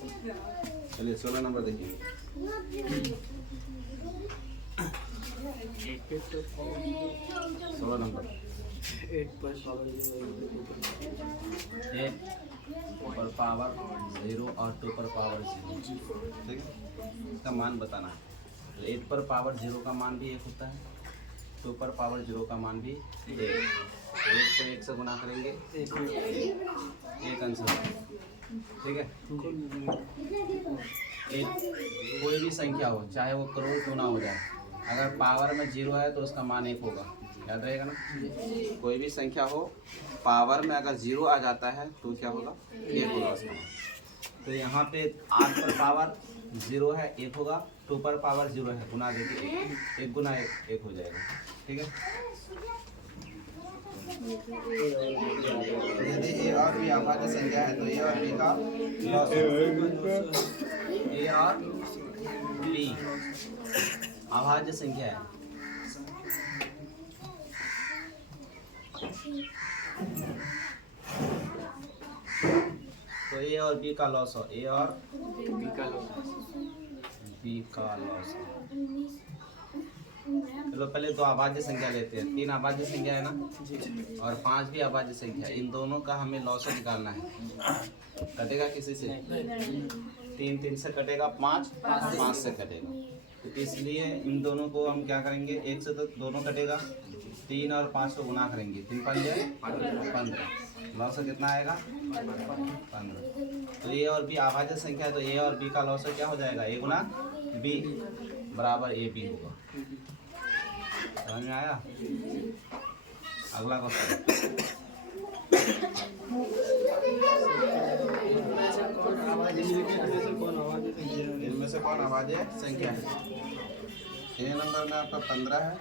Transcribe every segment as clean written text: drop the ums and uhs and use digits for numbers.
चलिए 16 नंबर देखिए। 16 नंबर 8 पर पावर 0 और 2 पर पावर 0, ठीक है। इसका मान बताना है। तो 8 पर पावर 0 का मान भी 1 होता है, 2 पर पावर 0 का मान भी 1। 1 को 1 से गुना करेंगे, एक आंसर, ठीक है। एक कोई भी संख्या हो, चाहे वो करोड़ क्यों ना हो जाए, अगर पावर में 0 है तो उसका मान 1 होगा, याद रहेगा ना। कोई भी संख्या हो, पावर में अगर 0 आ जाता है तो क्या होगा, 1 होगा उसका मान। तो यहाँ पे 8 पर पावर 0 है, 1 होगा, 2 पर पावर 0 है, गुना देके 1 गुना 1 हो जाएगा, ठीक है। यदि ए और बी अभाज्य संख्या है तो ए और बी का लॉस, ए और बी अभाज्य संख्या है, तो ए और बी का लॉस हो, ए और बी का लॉस। चलो पहले तो अभाज्य संख्या लेते हैं। 3 अभाज्य संख्या है ना, और 5 भी अभाज्य संख्या, इन दोनों का हमें लॉस निकालना है। कटेगा किसी से? 3 से कटेगा, 5 से कटेगा, तो इसलिए इन दोनों को हम क्या करेंगे, 1 से तो दोनों कटेगा, 3 और 5 को गुना करेंगे, 3 5 15, लॉस कितना आएगा, 15। तो ए और बी अभाज्य संख्या है, तो ए और बी का लॉस क्या हो जाएगा, ए गुना बी बराबर ए बी होगा। समझ में आया? अगला क्वेश्चन, इनमें से कौन अभाज्य संख्या है? ए नंबर में आपका 15 है,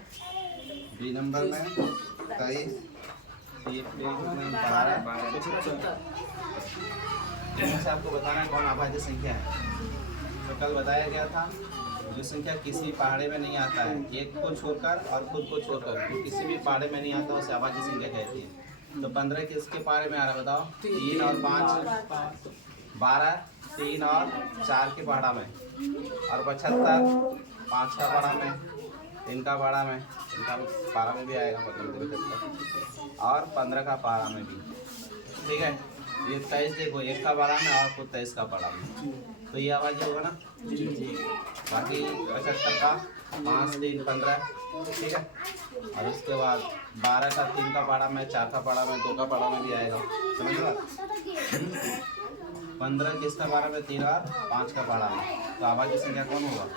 बी नंबर में 23, सी नंबर में 12, इनमें से आपको बताना है कौन अभाज्य संख्या है। तो कल बताया गया था, जो संख्या किसी पहाड़े में नहीं आता है, एक को छोड़कर और खुद को छोड़कर, तो किसी भी पहाड़े में नहीं आता, उसे अभाज्य संख्या कहती है। तो 15 किसके पहाड़े में आ रहा है बताओ? 3 और 5 12, 3 और 4 के पहाड़ा में, और 75 5 का पहाड़ा में, 3 का पहाड़ा में, इनका पहाड़ा में भी आएगा, मतलब, और 15 का पहाड़ा में भी, ठीक है। ये 23 देखो, 1 का पहाड़ा में और खुद 23 का पहाड़ा में, तो ये अभाज्य होगा ना। बाकी 75 का 5 3 15, ठीक है। और उसके बाद 12 का 3 का पहाड़ा में, 4 का पहाड़ा में, 2 का पहाड़ा में भी आएगा, समझ लो। 15 किसका पहाड़ा में, 3 और 5 का पहाड़ा में, तो अभाज्य संख्या कौन होगा,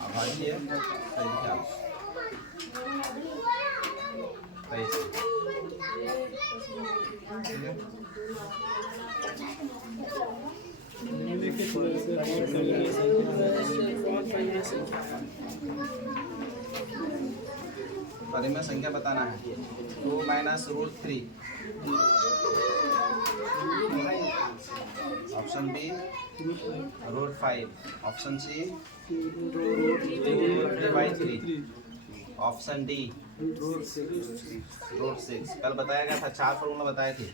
अभाज्य संख्या 23, ठीक है। परिमेय संख्या बताना है। 2 - √3, option B √5, option C √3/3, option D √6। कल बताया गया था, 4 फॉर्मूला बताए थे।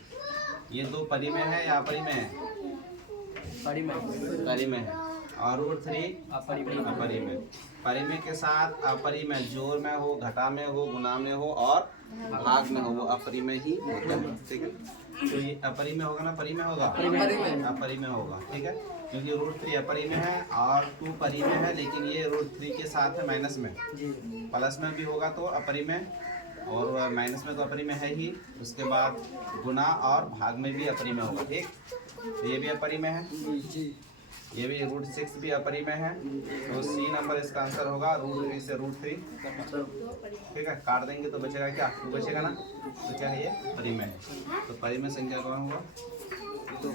ये 2 परिमेय है या अपरिमेय है? परिमेय है, और √3 अपरिमेय। परिमेय के साथ अपरिमेय जोड़ में हो, घटा में हो, गुना में हो और भाग में हो, वो अपरिमेय ही होता है, ठीक है। तो ये अपरिमेय होगा ना, परिमेय होगा, अपरिमेय होगा, ठीक है। क्योंकि √3 अपरिमेय है और 2 परिमेय है, लेकिन ये √3 के साथ है माइनस में, प्लस में भी होगा तो अपरिमेय, और माइनस में तो अपरिमेय है ही। उसके बाद गुना और भाग में भी अपरिमेय होगा, ठीक। तो ये भी अपरिमेय है, ये भी √6 भी अपरिमेय है, तो सी नंबर इसका आंसर होगा, √3 से √3, ठीक है। काट देंगे तो बचेगा क्या, 2 बचेगा ना, तो क्या है ये, परिमेय है। तो परिमेय संख्या कौन होगा, तो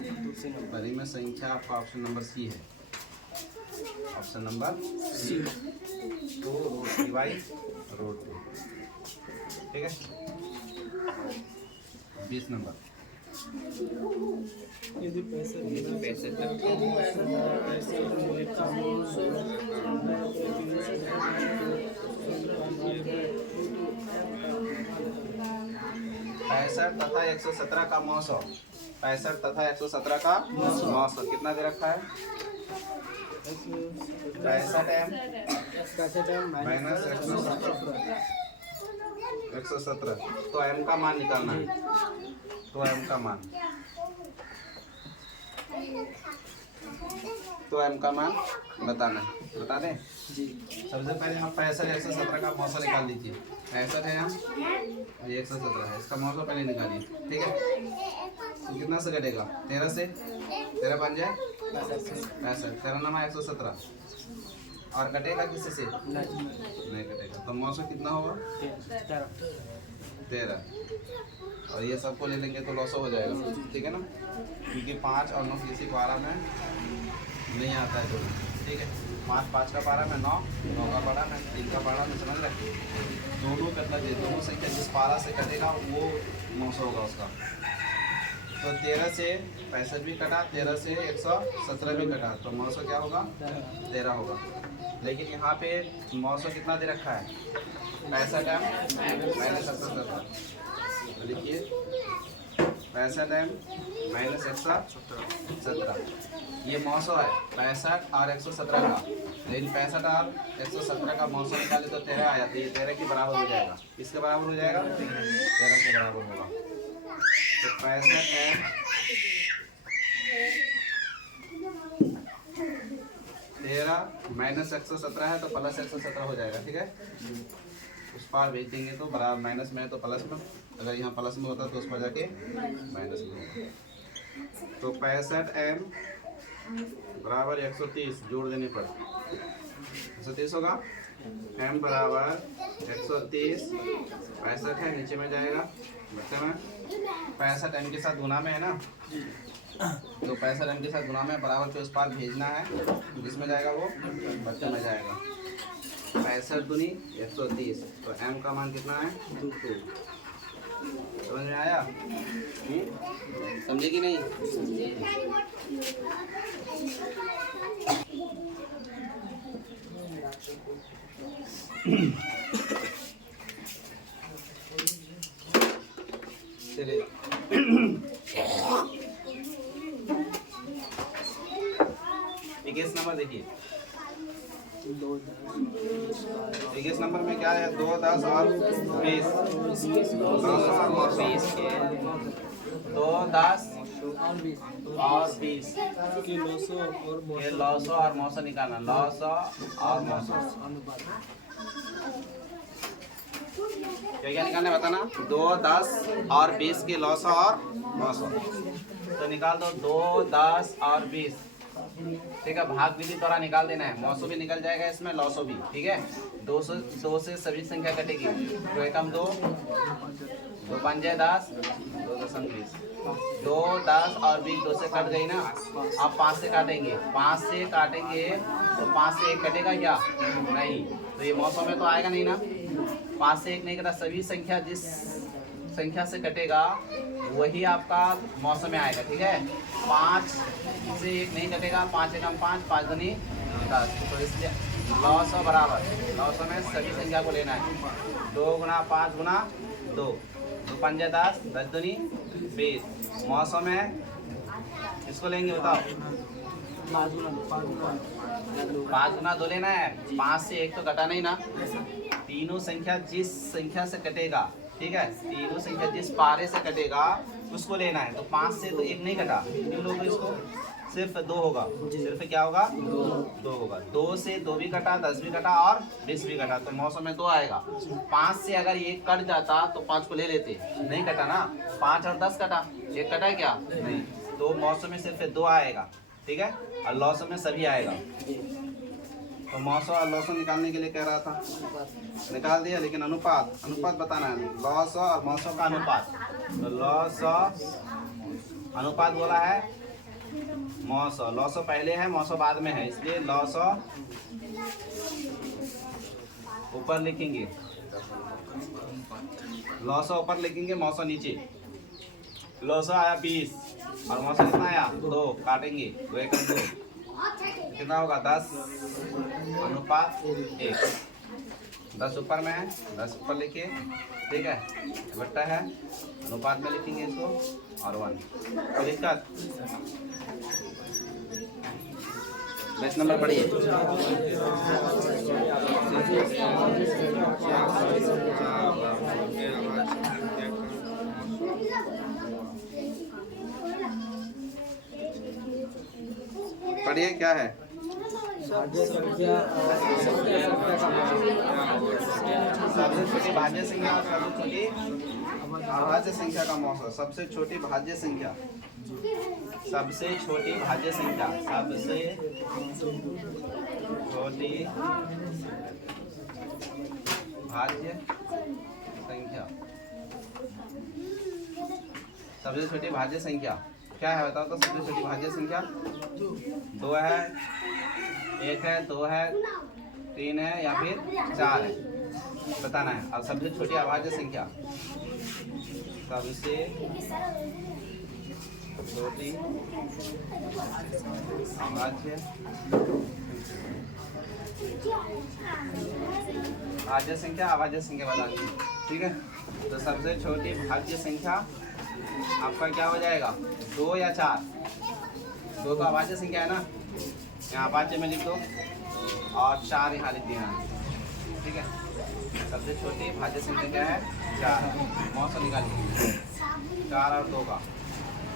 परिमेय संख्या आपका ऑप्शन नंबर सी है, ऑप्शन नंबर सी, तो √3/√2, ठीक है। 20 नंबर, यदि पैसे पैंसठ तथा 117 का मौसम 65 तथा 117 का 900 कितना दे रखा है? 65m माइनस 117 तो m का मान निकालना है। तो m का मान बताना है। बता दें जी। सबसे पहले हम 65 117 का मौसा निकाल लीजिए। 65 है यहाँ और ये 117 है, इसका मौसा पहले निकालिए। ठीक है, तो कितना से कटेगा? 13 से 13 बन जाए 65, 13 नमा 117 और कटेगा किसी से? नहीं कटेगा। तो मौसा कितना होगा? 13 और ये सबको ले लेंगे तो लॉस हो जाएगा। ठीक है ना, क्योंकि 5 और 9 किसी पारा में नहीं आता है जोड़ना। ठीक है, 5 का पारा में 9 का पारा में 3 का पारा में, समझ रहे? दोनों कटना चाहिए, दोनों संख्या जिस पारा से कटेगा वो 900 होगा उसका। तो 13 से 65 भी कटा, 13 से 117 भी कटा, तो 900 क्या होगा? 13 होगा। लेकिन यहाँ पे 900 कितना दे रखा है? 65m minus 117। लिखिए 65m माइनस 117, ये 900 है 65 और 117 का। लेकिन 65 और 117 का 900 निकाले तो 13 आया, तो ये 13 के बराबर हो जाएगा। किसके बराबर हो जाएगा? 13 के बराबर होगा। तो 65m माइनस 117 है तो प्लस 117 हो जाएगा। ठीक है, उस पार भेज देंगे तो बराबर, माइनस में है तो प्लस में, अगर यहाँ प्लस में होता तो उस पर जाके माइनस में होगा। तो 65m बराबर 130 जोड़ देने पर 130 होगा। m बराबर 130, 65 है नीचे में जाएगा बच्चे में, 65 m के साथ गुना में है ना, तो 65 m के साथ गुना में बराबर पे उस पार भेजना है, जिसमें जाएगा वो बच्चे में जाएगा। 65 दूनी 130, तो m का मान कितना है? 2। समझ में आया? समझे कि नहीं? चलिए 21 नंबर देखिए। 21 नंबर में क्या है? 2, 10 और 20। 2, 10 और 20 कि 900 ये लॉसो और मौसा निकालना। लॉसो और मौसा क्या निकालना है बताना? 2, 10 और 20 के लॉसो और मौसा। तो निकाल दो 2, 10 और 20। ठीक है, भाग विधि द्वारा निकाल देना है। मौसो भी निकल जाएगा इसमें, लॉसो भी। ठीक है, 2 से सभी संख्या कटेगी। 2 एकम 2, 2 पंजे 10, 2 दशम 20। 2, 10 और 20 2 से कट गई ना। अब 5 से काटेंगे, 5 से काटेंगे तो 5 से 1 कटेगा क्या? नहीं, तो ये मौसम में तो आएगा नहीं ना। 5 से 1 नहीं कटा, सभी संख्या जिस संख्या से कटेगा वही आपका मौसम में आएगा। ठीक है, 5 से 1 नहीं कटेगा, 5 एकम 5, 5 दूनी 10। तो इसलिए लॉस बराबर लॉस में सभी संख्या को लेना है। 2 गुना 5 गुना 2, 2 पंजे 10, 10 दूनी 20। मौसम में इसको लेंगे बताओ? 5 गुना 2 लेना है। 5 से 1 तो कटा नहीं ना। तीनों संख्या जिस संख्या से कटेगा, ठीक है, तीनों संख्या जिस पारे से कटेगा उसको लेना है। तो 5 से तो 1 नहीं कटा, कितने लोग इसको? सिर्फ 2 होगा। सिर्फ क्या होगा? 2 होगा। 2 से 2 भी कटा, 10 भी कटा और 20 भी कटा, तो मौसम में 2 आएगा। 5 से अगर 1 कट जाता तो 5 को ले लेते, नहीं कटा ना। 5 और 10 कटा, 1 कटा है क्या? नहीं। तो मौसम में सिर्फ 2 आएगा। ठीक है, और लॉस में सभी आएगा। तो मौसम और लॉस निकालने के लिए कह रहा था, निकाल दिया। लेकिन अनुपात बताना है। लॉस और मौसम का अनुपात। तो लॉस अनुपात बोला है मौसम। लॉस पहले है, मौसम बाद में है, इसलिए लॉस ऊपर लिखेंगे, लॉस ऊपर लिखेंगे, मौसम नीचे। लॉस आया 20 और मौसम कितना आया? 2। काटेंगे 2 एकम 2, कितना होगा? 10 अनुपात 1। 10 ऊपर में है, 10 ऊपर लिखिए। ठीक है, बट्टा है, अनुपात में लिखेंगे इसको। और 1। कोई दिक्कत? नेक्स्ट नंबर पढ़िए। पढ़िए क्या है? भाज्य संख्या सबसे छोटी भाज्य संख्या और सबसे छोटी अभाज्य संख्या का मौसा। सबसे छोटी भाज्य संख्या, सबसे छोटी भाज्य संख्या, सबसे छोटी भाज्य संख्या, सबसे छोटी भाज्य संख्या क्या है बताओ तो? सबसे छोटी भाज्य संख्या 2 है, 1 है, 2 है, 3 है या फिर 4 है, बताना है। अब सबसे छोटी अभाज्य संख्या, सबसे छोटी अभाज्य भाज्य संख्या, अभाज्य संख्या बतानी है, ठीक है। तो सबसे छोटी भाज्य संख्या आपका क्या हो जाएगा? 2 या 4? 2 तो अभाज्य संख्या है ना, यहाँ अभाज्य में लिख दो और 4 यहाँ लिख देना, ठीक है। सबसे छोटी भाज्य संख्या क्या है? 4। मौसम निकालिए। 4 और 2 का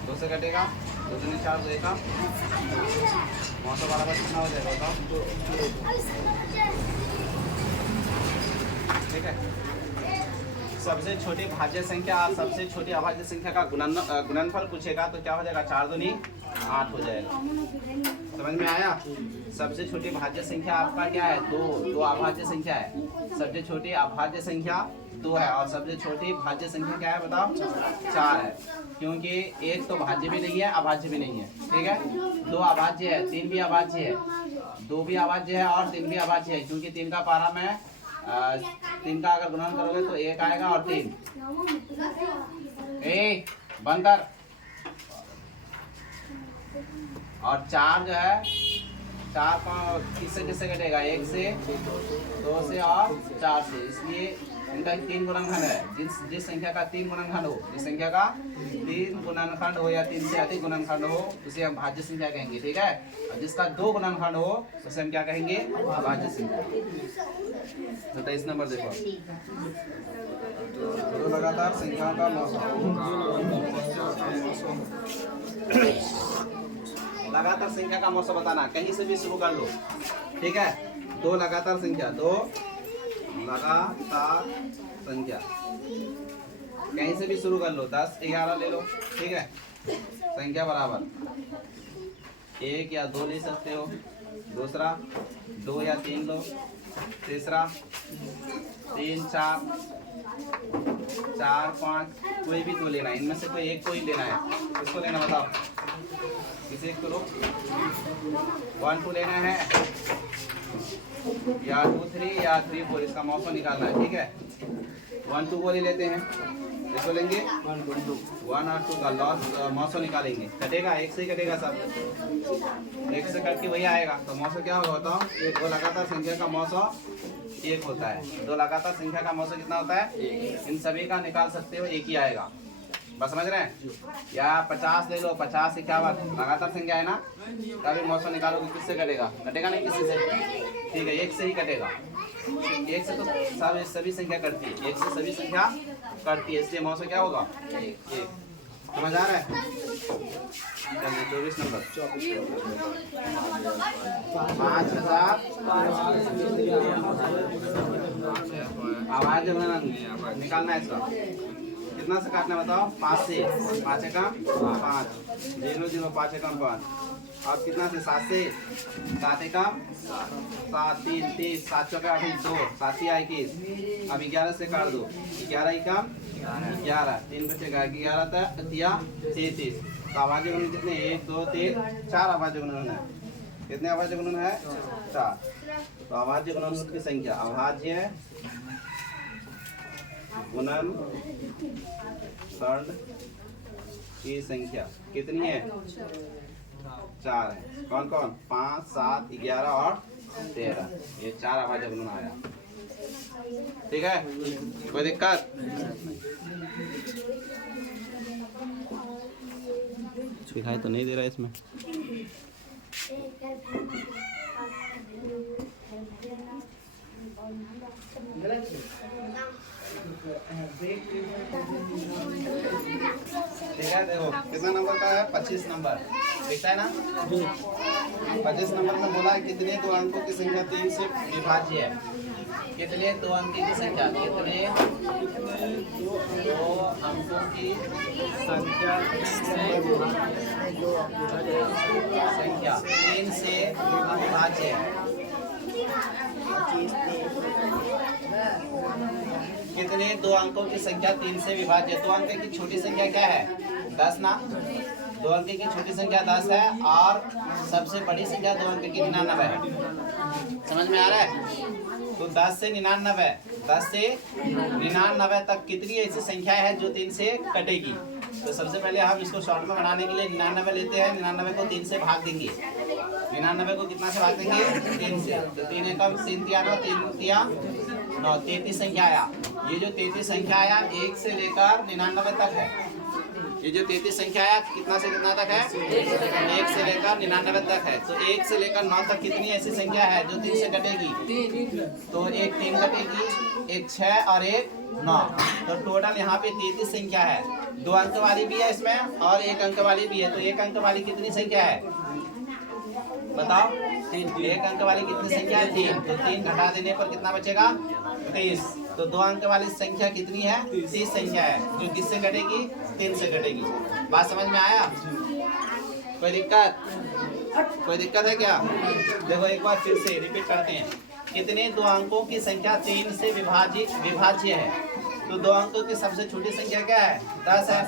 2 से कटेगा, 2 दूनी 4, 2 का मौसम बराबर कितना हो जाएगा बताओ? ठीक है। सबसे छोटी भाज्य संख्या और सबसे छोटी अभाज्य संख्या का गुणनफल पूछेगा तो क्या हो जाएगा? 4 दूनी 8 हो जाएगा। समझ में आया? सबसे छोटी भाज्य संख्या आपका क्या है? 2 अभाज्य संख्या है। सबसे छोटी अभाज्य संख्या 2 है और सबसे छोटी भाज्य संख्या क्या है बताओ? 4 है, क्योंकि एक तो भाज्य भी नहीं है, अभाज्य भी नहीं है, ठीक है। 2 अभाज्य है, 3 भी अभाज्य है, 2 भी अभाज्य है और 3 भी अभाज्य है, क्योंकि 3 का पारा में 3 का अगर गुणन करोगे तो 1 आएगा और 3 बंद कर। और 4 जो है, 4 किससे किससे कटेगा? 1 से, 2 से और 4 से, इसलिए इनका 3 गुणनखंड है। जिस संख्या का 3 गुणनखंड हो, जिस संख्या का 3 गुणनखंड हो या 3 से अधिक गुणनखंड हो उसे हम भाज्य संख्या कहेंगे, ठीक है। और जिसका 2 गुणनखंड हो उसे हम क्या कहेंगे? अभाज्य संख्या। तो 23 नंबर देखो, तो लगातार संख्याओं का मौसम। लगातार संख्या का मौसम बताना, कहीं से भी शुरू कर लो, ठीक है। 2 लगातार संख्या, 2 लगातार संख्या कहीं से भी शुरू कर लो, 10, 11 ले लो, ठीक है। संख्या बराबर 1 या 2 ले सकते हो, दूसरा 2 या 3 लो, तीसरा 3, 4, 4, 5, कोई भी 2 लेना है, इनमें से कोई एक को ही लेना है। किसको लेना बताओ? किसी एक को लो। 1, 2 लेना है या 2, 3 या 3, 4, इसका मौसम निकालना है, ठीक है। 1, 2 को ले लेते हैं, इसको लेंगे 1 और 2 का लॉस मौसम निकालेंगे। कटेगा 1 से ही कटेगा सब, 1 से कट के वही आएगा। तो मौसम क्या होगा बताओ? 2 लगातार संख्या का मौसम 1 होता है। 2 लगातार संख्या का मौसम कितना होता है? इन सभी का निकाल सकते हो, 1 ही आएगा। बस समझ रहे हैं? या 50 ले लो, 50 से क्या बात? लगातार संख्या है ना, कभी मौसम निकालोगे किससे कटेगा? कटेगा नहीं किसी से, ठीक है, 1 से ही कटेगा। 1 से तो सभी संख्या कटती है, 1 से सभी संख्या कटती है, इसलिए मौसम क्या होगा? 1। समझ आ रहा है? चलिए 24 नंबर 5000 आवाज निकालना है इसका। कितना से काटना बताओ? 5 से, 5 एकम 5, 0 0 5 एकम 5, और कितना से? 7 से, 7 एकम 7, 3 30, 7 चौका 2, 7 या 21। अब 11 से काट दो, 11 एकम 11, 3 बचेगा, 11 तिया 33। तो आवाज गुणन कितने? 1 2 3 4 आवाज गुणन है। कितने आवाज गुणन है? 4। तो आवाज गुणन की संख्या, अभाज्य गुणन की संख्या कितनी है? 4 है। कौन कौन? 5, 7, 11 और 13, ये 4 अभाज्य गुणन आया, ठीक है। कोई दिक्कत? दिखाई तो नहीं दे रहा है इसमें। ठीक है, देखो कितना नंबर का है? 25 नंबर दिखता है ना। 25 नंबर में बोला है कितने दो अंकों की संख्या 3 से विभाज्य है। कितने दो अंक की संख्या, कितने दो अंकों की संख्या 3 से विभाज्य है। कितने दो अंकों की संख्या 3 से विभाज्य है। दो अंक की छोटी संख्या क्या है? 10 ना। दो अंक की छोटी संख्या 10 है और सबसे बड़ी संख्या दो अंक की 99 है। समझ में आ रहा है? तो 10 से 99, 10 से 99 तक कितनी ऐसी संख्या है जो 3 से कटेगी। तो सबसे पहले हम इसको शॉर्ट में बनाने के लिए 99 लेते हैं। 99 को 3 से भाग देंगे। 99 को कितना से भाग देंगे? 3 से। तो 3 एकम 3 तिया 9, 3 तिया 9, 33 संख्या आया। ये जो 33 संख्या आया 1 से लेकर 99 तक है। ये जो 33 संख्या आया कितना से कितना तक है? 1 से लेकर 99 तक है। तो 1 से लेकर 9 तक कितनी ऐसी संख्या है जो 3 से कटेगी? तो एक 3 कटेगी, एक 6 और एक 9। तो टोटल यहाँ पे 33 संख्या है। 2 अंक वाली भी है इसमें और 1 अंक वाली भी है। तो 1 अंक वाली कितनी संख्या है बताओ? 1 अंक वाली कितनी संख्या है? 3। तो 3 घटा देने पर कितना बचेगा? 30। तो 2 अंक वाली संख्या कितनी है? 30 संख्या है जो किससे कटेगी? 3 से कटेगी। बात समझ में आया? कोई दिक्कत? कोई दिक्कत है क्या? देखो एक बार फिर से रिपीट करते हैं। कितने दो अंकों की संख्या 3 से विभाज्य है। तो 2 अंकों की सबसे छोटी संख्या क्या है? 10 है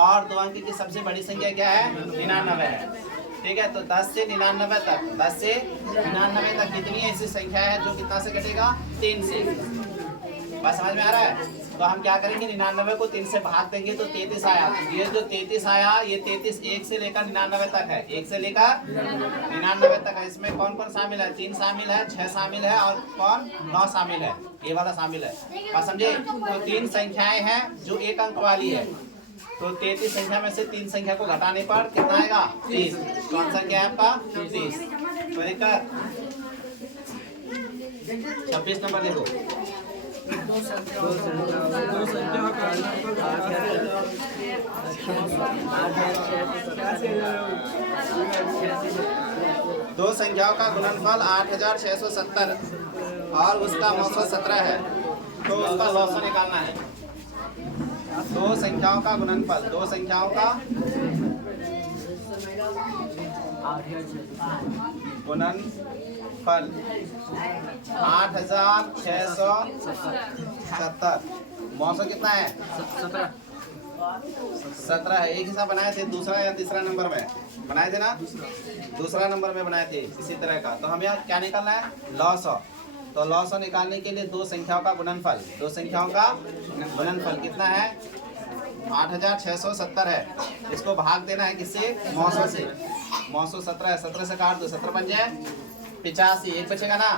और 2 अंक की सबसे बड़ी संख्या क्या है? 99 है। ठीक है, तो 10 से 99 तक, 10 से 99 तक कितनी ऐसी संख्या है जो कितना से कटेगा? 3 से। बात समझ में आ रहा है? तो हम क्या करेंगे? 99 को 3 से भाग देंगे तो 33 आया। ये जो 33 आया ये 33 1 से लेकर 99 तक है। 1 से लेकर 99 तक है। इसमें कौन कौन शामिल है? 3 शामिल है, 6 शामिल है और कौन? 9 शामिल है। ये वाला शामिल है। बात समझे? तो 3 संख्याएं हैं जो 1 अंक वाली है। तो 33 संख्या में से 3 संख्या को घटाने पर कितना आएगा? 30। कौन सा क्या है आपका? 30। तो दिक्कत 26 नंबर देखो। दो संख्याओं का गुणनफल 8670 और उसका मौसा 17 है। तो उसका लौसा निकालना है। दो संख्याओं का गुणनफल, दो संख्याओं का गुणनफल 8670। मौसम कितना है? 17 है। एक हिसाब बनाए थे, दूसरा या तीसरा नंबर में बनाए थे ना? दूसरा नंबर में बनाए थे इसी तरह का। तो हमें यहाँ क्या निकालना है? लॉस। तो लॉस निकालने के लिए दो संख्याओं का गुणनफल, दो संख्याओं का गुणनफल कितना है? 8670 है। इसको भाग देना है किससे? मौसों से। मौसों 17 है, 17 से काट दो, 17 पंजे 85, एक बचेगा ना?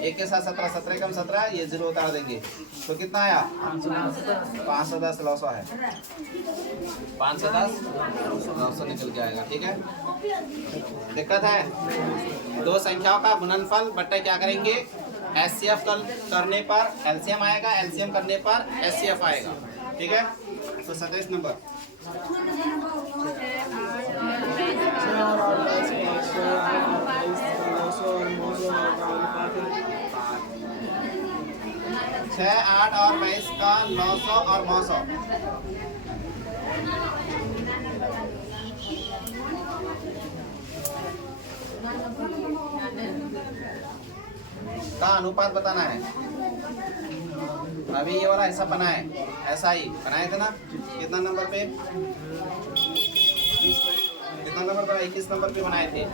एक के साथ 17, 17 कम 17, ये 0 उतार देंगे तो कितना आया? 510 लौसा है। 510 लौसा निकल के आएगा। ठीक है, दिक्कत है? दो संख्याओं का गुणनफल बट्टे क्या करेंगे? एचसीएफ करने पर एलसीएम आएगा, एलसीएम करने पर एचसीएफ आएगा। ठीक है, तो 27 नंबर 6, 8 और 22 का 900 और 900 का अनुपात बताना है। अभी ये वाला ऐसा बना है, ऐसा ही बनाए थे ना? कितना नंबर पे? कितना नंबर पर? 21 नंबर पे बनाए थे।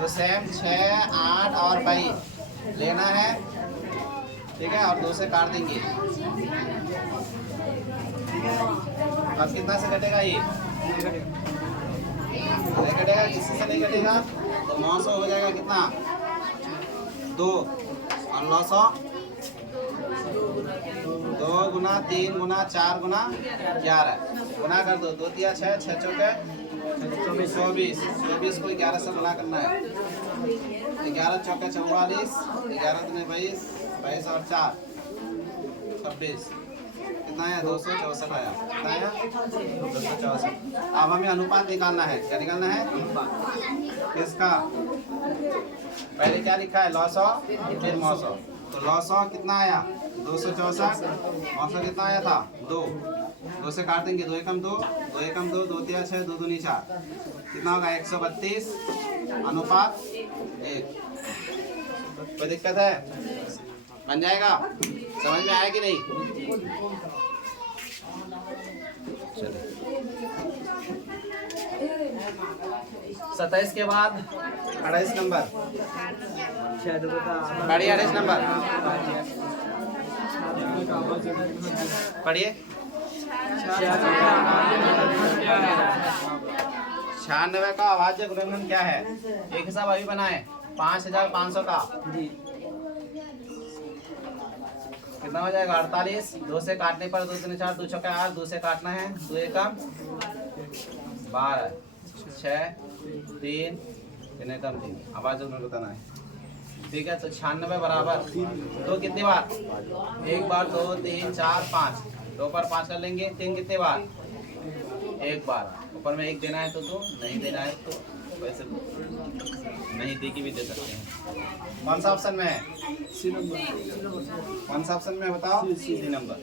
तो सेम 6, 8 और 22 लेना है। ठीक है, और 2 से काट देंगे। अब कितना से कटेगा? ये नहीं कटेगा, किसी से नहीं कटेगा। तो 900 हो जाएगा कितना? 2 और 900 2 गुना 3 गुना 4 गुना 11 गुना कर दो। 2 तिया 6, 6 चौके 24 24 को 11 से गुणा करना है। 11 चौका 44, 11 दूनी 22, 22 और 4 26। कितना आया? 264 आया। कितना आया? 264। अब हमें अनुपात निकालना है। क्या निकालना है? किसका? पहले क्या लिखा है? लॉस ऑफ फिर मौसम। तो लॉस ऑफ कितना आया? 264। मौसम कितना आया था? 2। 2 से काट देंगे। 2 एकम 2, 2 एकम 2, 2 तिया 6, 2 दूनी 4। कितना होगा? 132 अनुपात 1। कोई दिक्कत है? बन जाएगा? समझ में आया कि नहीं? चलिए 27 के बाद 28 नंबर। पढ़िए 28 नंबर पढ़िए। 96 का अभाज्य गुणनफल क्या है? एक हिसाब अभी बनाए। 5500 का कितना हो जाएगा? 48। 2 से काटने पर 2 दूनी 4, 2 चौका 8, 2 से काटना है। 2 एकम 12, 6, 3, 3 एकम 3। आवाज में बताना है। ठीक है, तो 96 बराबर 2 कितनी बार? 1 बार, 2, 3, 4, 5। 2 पर 5 कर लेंगे। 3 कितने बार? 1 बार। ऊपर में 1 देना है तो 2, नहीं देना है तो वैसे नहीं दे के भी दे सकते हैं। कौन सा ऑप्शन में है? C number. कौन सा ऑप्शन में बताओ? सी नंबर।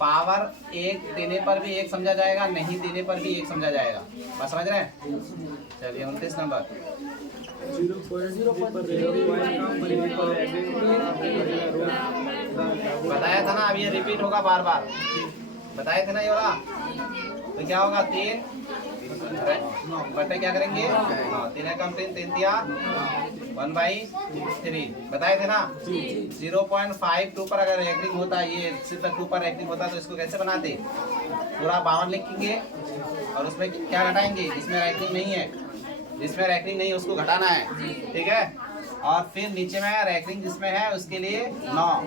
पावर 1 देने पर भी 1 समझा जाएगा, नहीं देने पर भी 1 समझा जाएगा। बात समझ रहे हैं? चलिए 29 नंबर। बताया था ना, अब ये रिपीट होगा बार बार। बताए थे ना ये वाला। तो क्या होगा? 3 बटे क्या करेंगे? 3 एकम 3, 3 तिया 1/3। बताए थे ना? 0.52 पर अगर रैंकिंग होता, ये सिर्फ 2 पर रैंकिंग होता तो इसको कैसे बनाते? पूरा 52 लिखेंगे और उसमें क्या घटाएंगे? जिसमें रैंकिंग नहीं है, जिसमें रैंकिंग नहीं है उसको घटाना है। ठीक है, और फिर नीचे में रैंकिंग जिसमें है उसके लिए 9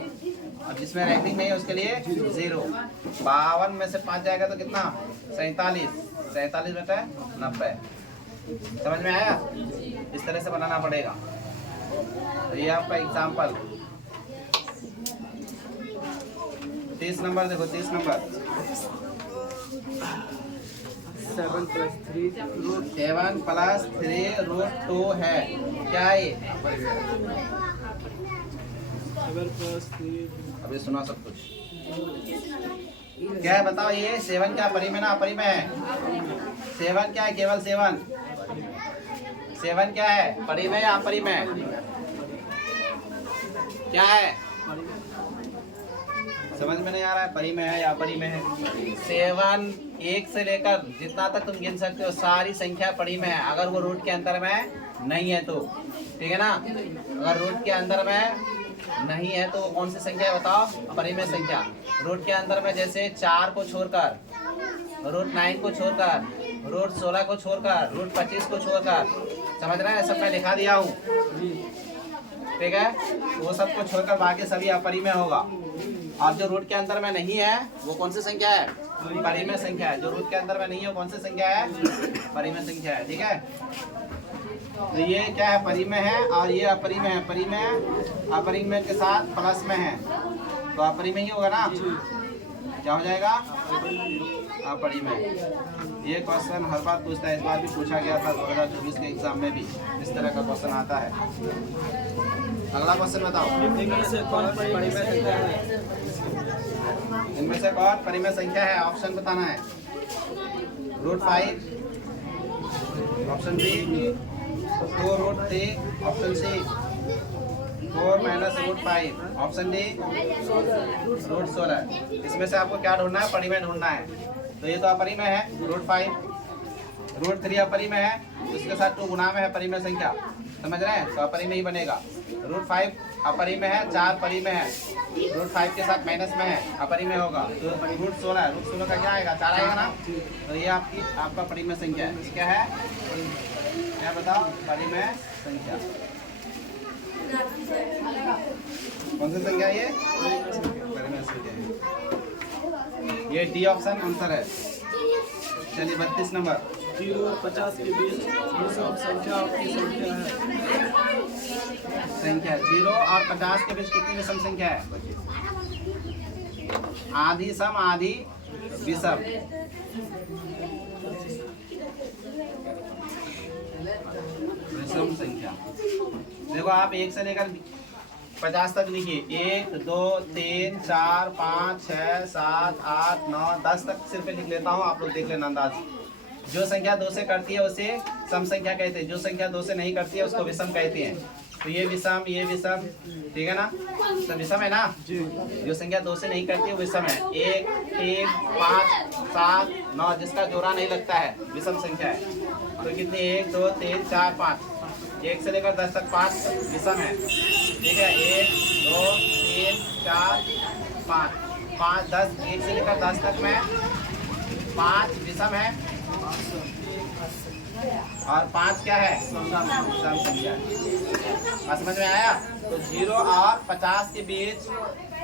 और जिसमें रैंकिंग नहीं है उसके लिए 0। 52 में से 5 जाएगा तो कितना? 47। 47 बटे 90। समझ में आया? इस तरह से बनाना पड़ेगा। तो ये आपका एग्जाम्पल। 30 नंबर देखो। 30 नंबर 7 + 3√2 है। क्या है ये? अभी सुना सब कुछ। क्या है बताओ? ये 7 क्या परिमेय ना अपरिमेय है? 7 क्या है? केवल 7 क्या है? परिमेय या अपरिमेय? क्या है? समझ में नहीं आ रहा है? परिमेय है या अपरिमेय है? 7 1 से लेकर जितना तक तुम गिन सकते हो सारी संख्या परिमेय है, अगर वो रूट के अंदर में नहीं है तो। ठीक है ना? अगर रूट के अंदर में नहीं है तो कौन सी संख्या है बताओ? परिमेय संख्या। रूट के अंदर में जैसे 4 को छोड़कर, रूट 9 को छोड़कर, रूट 16 को छोड़कर, रूट 25 को छोड़कर, समझ रहे हैं? सब मैं लिखा दिया हूँ। ठीक है, वो सब को छोड़कर बाकी सभी अपरिमेय होगा। और जो रूट के अंदर में नहीं है वो कौन सी संख्या है? परिमेय संख्या है। जो रूट के अंदर में नहीं है वो कौन सी संख्या है? परिमेय संख्या है। ठीक है, तो ये क्या है? परिमेय है और ये अपरिमेय है। परिमेय अपरिमेय के साथ प्लस में है तो अपरिमेय ही होगा ना? क्या हो जाएगा? अपरिमेय। ये क्वेश्चन हर बार पूछता है। इस बार भी पूछा गया था 2024 के एग्जाम में भी इस तरह का क्वेश्चन आता है। अगला क्वेश्चन बताओ। इनमें से कौन परिमेय संख्या है? ऑप्शन बताना है। √5, option B 2√3, option C 4 - √5, option D √16। इसमें से आपको क्या ढूंढना है? परिमेय ढूंढना है। तो ये तो अपरिमेय है √5, √3 अपरिमेय है, उसके साथ 2 गुणा में है परिमेय संख्या। समझ रहे हैं? तो अपरिमेय ही बनेगा। √5 अपरिमेय है, 4 परिमेय है, √5 के साथ माइनस में है, अपरिमेय होगा। तो √16 है, √16 का क्या आएगा? 4 आएगा ना? तो ये आपका परिमेय संख्या है। क्या है? क्या बताओ? परिमेय संख्या। कौन सी संख्या है ये? परिमेय संख्या है। ये डी ऑप्शन आंसर है। चलिए 32 नंबर। 0 और 50 के बीच विषम संख्या आपकी संख्या है। संख्या 0 और 50 के बीच कितनी विषम संख्या है? आधी सम आधी विषम। विषम संख्या देखो, आप 1 से लेकर 50 तक लिखिए। 1 2 3 4 5 6 7 8 9 10 तक सिर्फ लिख लेता हूँ, आप लोग देख लेना अंदाज। जो संख्या 2 से करती है उसे सम संख्या कहते हैं, जो संख्या 2 से नहीं करती है उसको विषम कहते हैं। तो ये विषम, ठीक है ना? तो विषम है ना? जो संख्या 2 से नहीं करती है वो विषम है। 1 3 5 7 9 जिसका जोड़ा नहीं लगता है विषम संख्या है। तो कितनी? 1 2 3 4 5, 1 से लेकर 10 तक 5 विषम है, ठीक है? 1 2 3 4 5 5 10, 1 से लेकर 10 तक में 5 विषम है और 5 क्या है? सम संख्या है। समझ में आया? तो 0 और 50 के बीच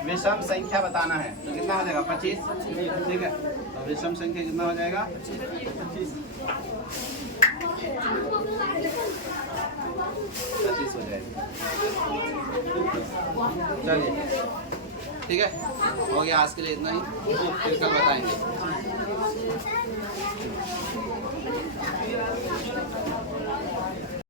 विषम संख्या बताना है। तो कितना हो जाएगा? 25, ठीक है? तो विषम संख्या कितना हो जाएगा? 25 हो जाएगा। चलिए, ठीक है, हो गया आज के लिए इतना ही, फिर कल बताएंगे।